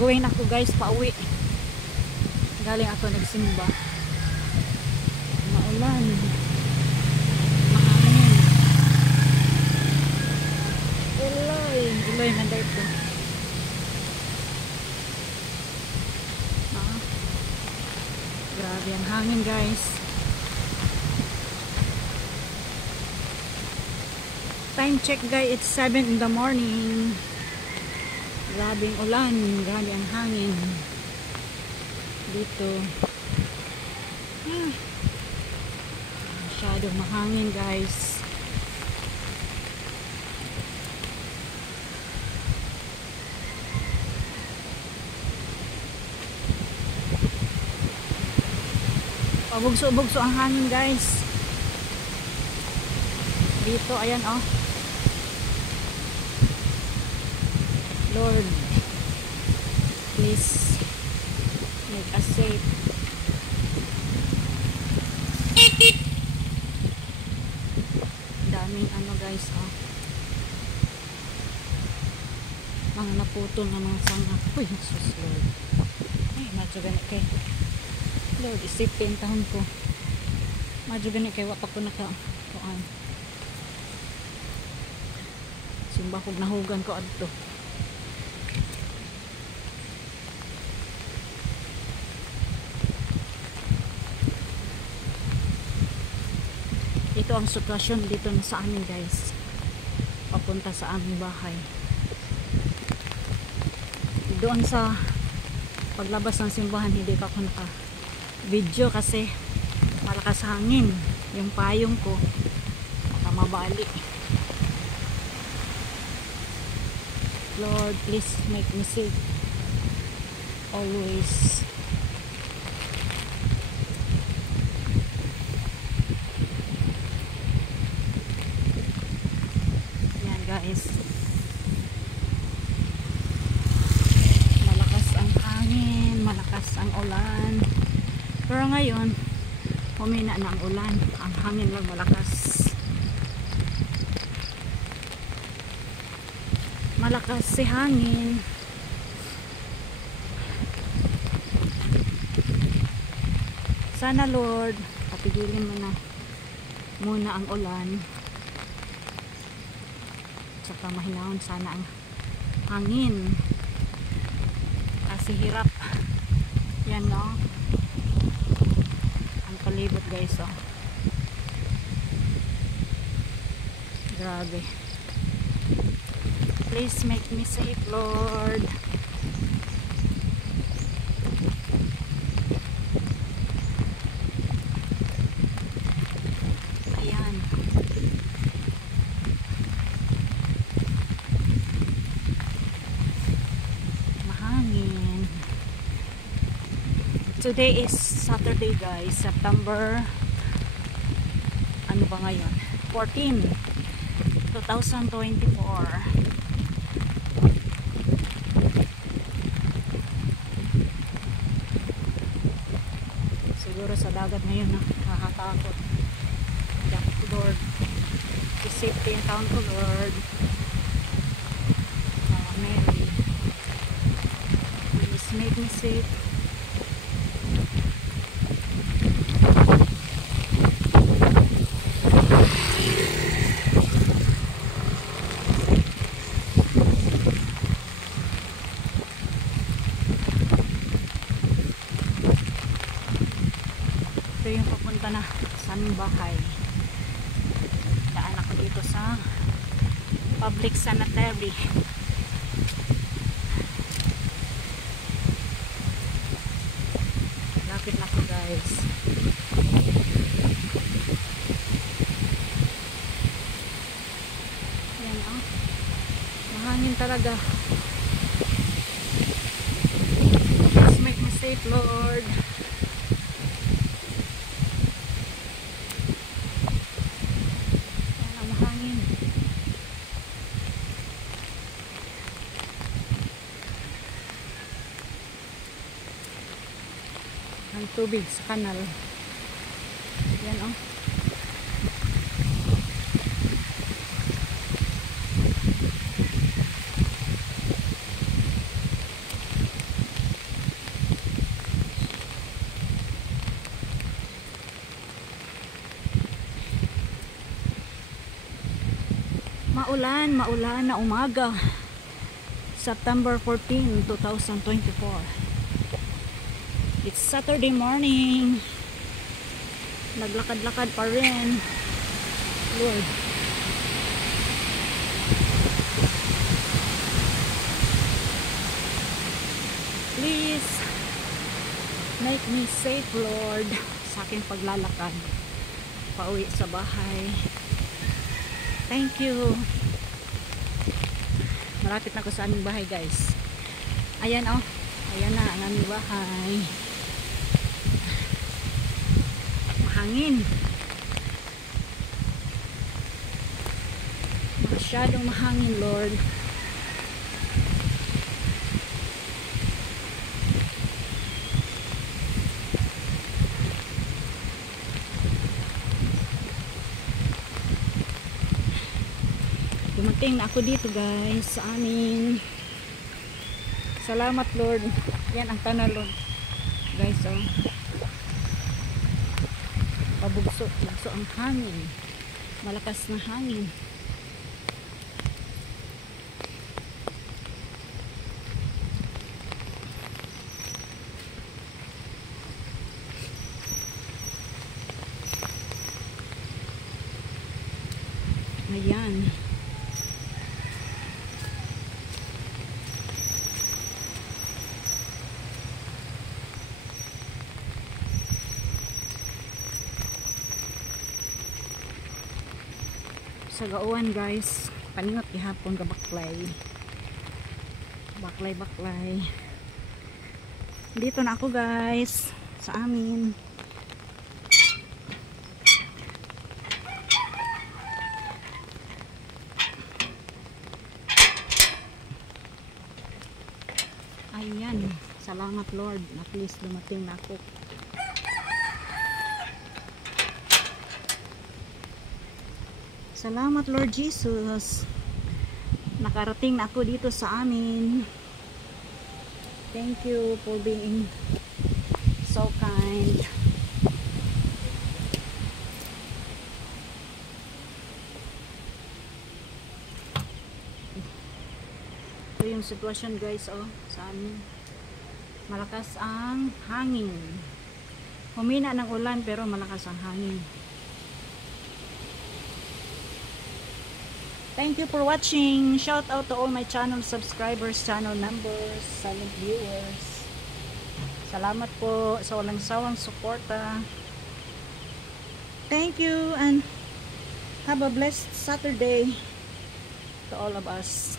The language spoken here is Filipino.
Going ako guys, pauwi. Galing ako nagsimba. Maulan. Mahangin. Uloy. Uloy man dito. Grabe ang hangin guys. Time check guys, it's 7 in the morning. Grabe ang ulan, grabe ang hangin dito. Masyadong mahangin guys. Pabugso-bugso ang hangin guys. Dito, ayan oh. Lord, please make us safe. Daming ano guys oh. Mga naputol na mga sanga. Uy, Jesus Lord. Ay, medyo ganit kay Lord, isipin ang tahon ko. Medyo ganit kay wapak ko naka-kuan. Simba kong nahugan ko adto. Ito ang sitwasyon dito na sa amin guys, papunta sa aming bahay. Doon sa paglabas ng simbahan hindi pa ako naka video kasi malakas hangin, yung payong ko baka mabali. Lord, please make me safe always. Guys, malakas ang hangin, malakas ang ulan, pero ngayon humina na ang ulan, ang hangin lang malakas. Malakas si hangin. Sana Lord patigilin mo na muna ang ulan, saka mahinahon sana ang hangin kasi hirap yan no, ang palibot guys oh. Grabe, please make me safe Lord. Ayan, today is Saturday guys, September ano ba ngayon, 14, 2024. Siguro sa dagat ngayon nakakatakot. Lord, safety in town ko Lord. Mary, please make me safe. Ito yung papunta na sa bahay. Daan ako dito sa public sanitary. Lapit na ako guys. Yan oh. Mahangin talaga. Please make me safe Lord. Ang tubig sa kanal. Yan oh. maulan na umaga. September 14, 2024. It's Saturday morning. Naglakad-lakad pa rin. Lord. Please make me safe, Lord, sa aking paglalakad pauwi sa bahay. Thank you. Malapit na ko sa aming bahay, guys. Ayan, oh. Ayan na ang aming bahay. Mahangin. Masyadong mahangin, Lord. Dumating na ako dito, guys, sa amin. Salamat, Lord. Yan ang tanah, Lord, guys. Oh, pabugso ang hangin, malakas na hangin. Ayan. Sa gauan, guys, paningot gihapon ka baklay dito na ako, guys, sa amin. Ayan, salamat, Lord, at least dumating na ako. Salamat, Lord Jesus. Nakarating na ako dito sa amin. Thank you for being so kind. Ito yung sitwasyon, guys, oh, sa amin. Malakas ang hangin. Humina ng ulan pero malakas ang hangin. Thank you for watching. Shout out to all my channel subscribers, channel members, silent viewers. Salamat po sa walang sawang suporta. Thank you and have a blessed Saturday to all of us.